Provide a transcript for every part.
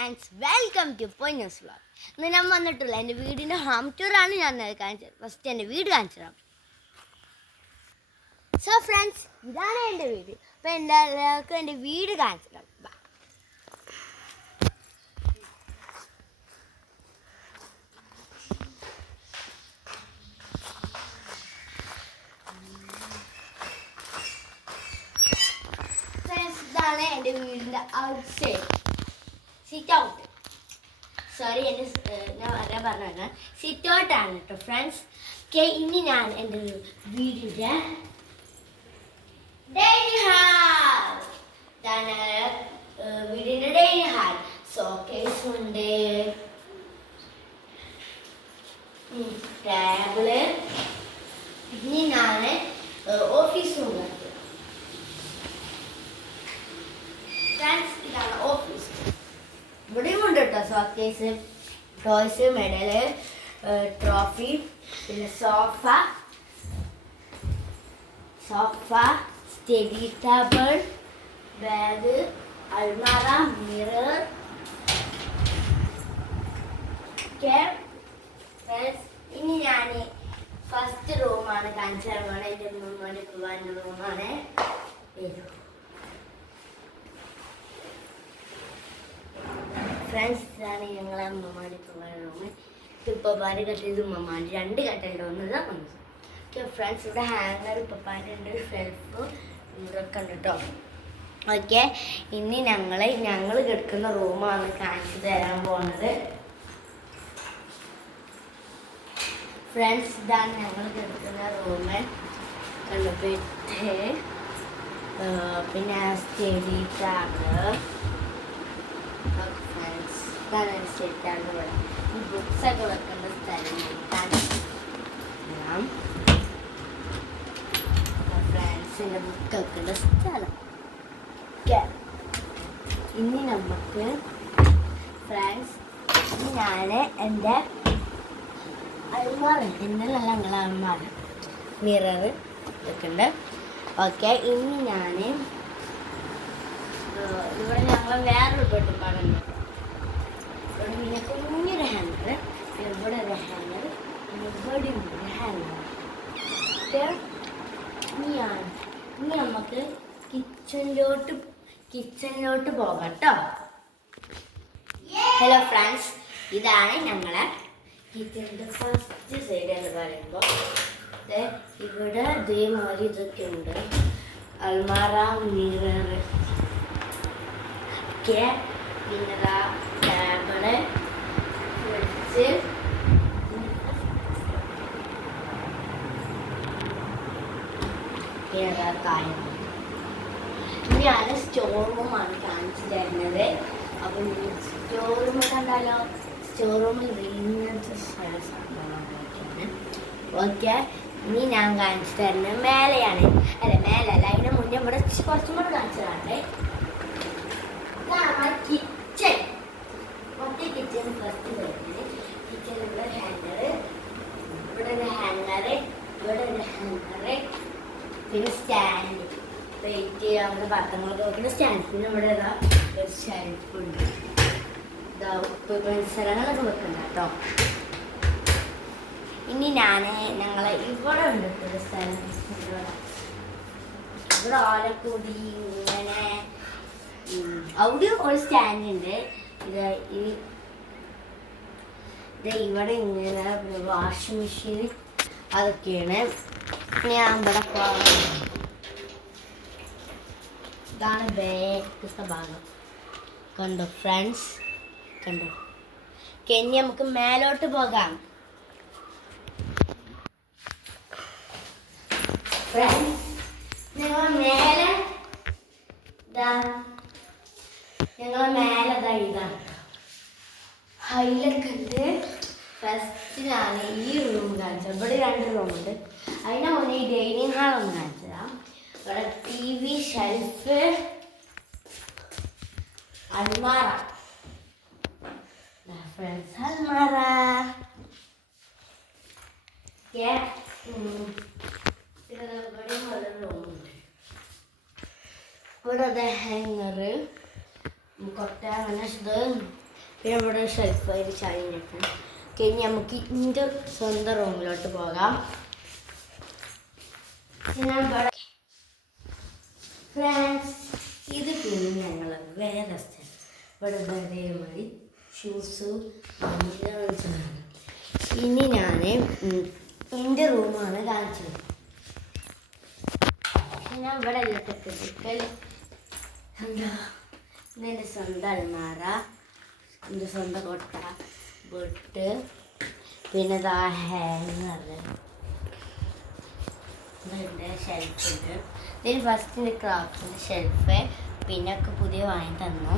Friends, welcome to Ponnoos vlog. ഇന്ന് ഞാൻ വന്നിട്ടുള്ള എൻ്റെ വീടിൻ്റെ ഹോം ടൂറാണ് ഞാൻ കാണിച്ചത്. ഫസ്റ്റ് എൻ്റെ വീട് കാണിച്ചു തരാം. സോ ഫ്രണ്ട്സ്, ഇതാണ് എൻ്റെ വീട്. അപ്പോൾ എല്ലാവർക്കും എൻ്റെ വീട് കാണിച്ചു തരാം. ഇതാണ് എൻ്റെ വീടിൻ്റെ out side, sit out. Sorry, ഞാൻ പറയാൻ പറഞ്ഞ സിറ്റ് ഔട്ടാണ് കേട്ടോ ഫ്രണ്ട്സ്. ഓക്കെ, ഇനി ഞാൻ എൻ്റെ വീടിൻ്റെ ഡൈനിങ് ഹാൾ, ഇതാണ് വീടിൻ്റെ ഡൈനിങ് ഹാൾ. സോക്കേസ് ഉണ്ട്, ടേബിള്, ഇനി ഞാൻ ഓഫീസ് ഉണ്ട് ഫ്രണ്ട്സ്. ഇതാണ് ഓഫീസ്. ഇവിടെയും ഉണ്ട് കേട്ടോ സോക്കേസ്, ടോയ്സ്, മെഡല്, ട്രോഫി, പിന്നെ സോഫ, സ്റ്റഡി ടേബിൾ, ബാഗ്, അൽമാറ, മിറർ. ഇനി ഞാൻ ഫസ്റ്റ് റൂമാണ് കാണിച്ചു തരുവാണ്. എൻ്റെ ഉമ്മമാൻ്റെ പോവാൻ്റെ റൂമാണ്. ഫ്രണ്ട്സ്, ഇതാണ് ഞങ്ങളെ അമ്മമാൻ്റെ റൂം. ഉപ്പപ്പാൻ്റെ കട്ടിയത് ഉമ്മമാൻ്റെ രണ്ട് കട്ടുണ്ട്. ഒന്നതാണ് ഓക്കെ ഫ്രണ്ട്സ്. ഇവിടെ ഹാങ്ങർ ഉപ്പപ്പാൻ്റെ ഉണ്ട്, ഷെൽഫ് ഇതൊക്കെ ഉണ്ട് കേട്ടോ. ഓക്കെ, ഇനി ഞങ്ങൾ കിടക്കുന്ന റൂമാണ് കാണിച്ചു തരാൻ പോകുന്നത്. ഫ്രണ്ട്സ്, ഇതാണ് ഞങ്ങൾ കിടക്കുന്ന റൂം. കണ്ടു, ബെഡ്, പിന്നെ സ്റ്റഡി ടേബിൾ, സെറ്റാണ്. ഇവിടെ ഈ ബുക്സൊക്കെ വെക്കേണ്ട സ്ഥലം ഫ്രണ്ട്സിൻ്റെ ബുക്ക് വെക്കേണ്ട സ്ഥലം. ഇനി നമുക്ക് ഫ്രണ്ട്സ്, ഇനി ഞാൻ എൻ്റെ അൽമാറ, ഇന്നലെ ഞങ്ങൾ അൽമാറ, മിറർ വെക്കുന്നുണ്ട്. ഓക്കെ, ഇനി ഞാൻ ഇവിടെ ഞങ്ങൾ വേറൊരു ബെഡും പാടുണ്ട്. ഇവിടെ പിന്നെ കുഞ്ഞൊരു ഹാങ്ങർ, ഇവിടെ ഒരു ഹാങ്ങർ, ഇവിടെ ഒരു ഹാങ്ങർ. ഇനി നമുക്ക് കിച്ചണിലോട്ട് പോകാം കേട്ടോ. ഹലോ ഫ്രണ്ട്സ്, ഇതാണ് ഞങ്ങളെ കിച്ചണിൻ്റെ ഫസ്റ്റ് സൈഡ് എന്ന് പറയുമ്പോൾ ഇവിടെ ഇതേമാതിരി ഇതൊക്കെ ഉണ്ട്. അൽമാറ, മിറർ, പിന്നെ ടേബിള്, ഫ്രിഡ്ജ്, കാര്യം. ഇനിയാണ് സ്റ്റോർ റൂമാണ് കാണിച്ചു തരുന്നത്. അപ്പം സ്റ്റോർ റൂം കണ്ടാലോ? സ്റ്റോർ റൂമിൽ ഇങ്ങനത്തെ സംഭവങ്ങളൊക്കെയാണ്. ഓക്കെ, ഇനി ഞാൻ കാണിച്ചു തരുന്നത് മേലെയാണ്. മേലല്ല, അതിന് മുന്നേ ഇവിടെ കുറച്ചും കൂടെ കാണിച്ചു തരാണ്ട്. കിച്ചൺ, മറ്റേ കിച്ചൺ ഫസ്റ്റ് വരുന്നത്. കിച്ചൺ ഇവിടെ ഹാങ്ങർ, ഇവിടെ ഒരു ഹാങ്ങർ, ഇവിടെ ഒരു ഹാങ്ങർ, പിന്നെ സ്റ്റാൻഡ്, വെയിറ്റ് ചെയ്യാവുന്ന പാത്രങ്ങളൊക്കെ വെക്കുന്ന സ്റ്റാൻഡ്. പിന്നെ ഇവിടെ ഒരു ഷെൽഫുണ്ട്, മത്സരങ്ങളൊക്കെ വെക്കണ്ട കേട്ടോ. ഇനി ഞങ്ങൾ ഇവിടെ ഉണ്ട് ഒരു സ്ഥലം. ഇവിടെ ഓലക്കൂടി ഇങ്ങനെ, അവിടെ ഒരു സ്റ്റാൻഡ് ഉണ്ട്. ഇവിടെ ഇങ്ങനെ വാഷിംഗ് മെഷീൻ അതൊക്കെയാണ്. ഞാൻ ഇവിടെ ഇതാണ് ബാക്കിലത്തെ ഭാഗം. കണ്ടോ ഫ്രണ്ട്സ്, കണ്ടോ? ഇനി നമുക്ക് മേലോട്ട് പോകാം. ഫ്രണ്ട്സ്, ഞങ്ങളെ മേലെ ഇതാണ് ഹൈലൊക്കെ ഉണ്ട്. ഫസ്റ്റ് ഞാൻ ഈ റൂം കാണിച്ചത്. ഇവിടെ രണ്ട് റൂമുണ്ട്. അതിനെ മുന്നേ ഈ ഡൈനിങ് ഹാൾ ഒന്ന് കാണിച്ചതാണ്. ഇവിടെ TV, ഷെൽഫ്, അൽമാറ. ഫ്രണ്ട്സ്, അൽമാറ. ഇവിടെ റൂമുണ്ട്. ഇവിടെ ഹാങ്ങർ, കൊട്ട, അങ്ങനെ ഇത് പിന്നെ ഇവിടെ ഷെൽഫ് ഒരു ചായ കഴിഞ്ഞ് നമുക്ക് ഇതിൻ്റെ സ്വന്തം റൂമിലോട്ട് പോകാം. ഫ്രണ്ട്സ്, ഇത് പിന്നെ ഞങ്ങൾ വേറെ സ്ഥലം ഇവിടെ വെറുതെ മതി ഷൂസ് ഇനി ഞാൻ എൻ്റെ റൂമാണ് കാണിച്ചത്. ഞാൻ ഇവിടെ ഇല്ലട്ടെ എന്താ എൻ്റെ സ്വന്തം അൽമാറ, എൻ്റെ സ്വന്തം കൊട്ട ബൊട്ട്, പിന്നെ ഇതാ ഹാങ്ങർ, ഷെൽഫുണ്ട്. ഇതിൽ ഫസ്റ്റിൻ്റെ ക്രാഫ്റ്റിൻ്റെ ഷെൽഫ് പിന്നെ ഒക്കെ പുതിയ വാങ്ങി തന്നു.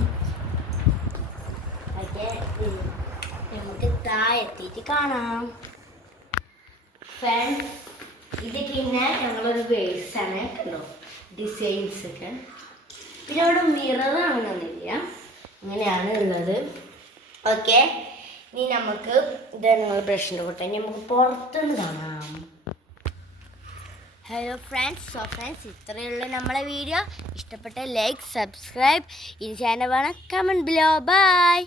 ഒക്കെ നമുക്ക് താഴെത്തിയിട്ട് കാണാം. ഫ്രണ്ട്സ്, ഇത് പിന്നെ ഞങ്ങളൊരു വേഴ്സാണ് കണ്ടോ, ഡിസൈൻസ് ഒക്കെ. പിന്നെ അവിടെ മിറർ അങ്ങനെയൊന്നുമില്ല, അങ്ങനെയാണ് ഉള്ളത്. ഓക്കെ, ഇനി നമുക്ക് ഇത് നിങ്ങൾ ബ്രഷിൻ്റെ കൂട്ടം ഇനി നമുക്ക് പുറത്തുനിന്ന് കാണാം. ഹലോ ഫ്രണ്ട്സ്, ഇത്രയുള്ള നമ്മളെ വീഡിയോ. ഇഷ്ടപ്പെട്ട ലൈക്ക്, സബ്സ്ക്രൈബ്, ഇനി ചാനൽ വേണം, കമൻറ്റ് ബിലോ. ബൈ.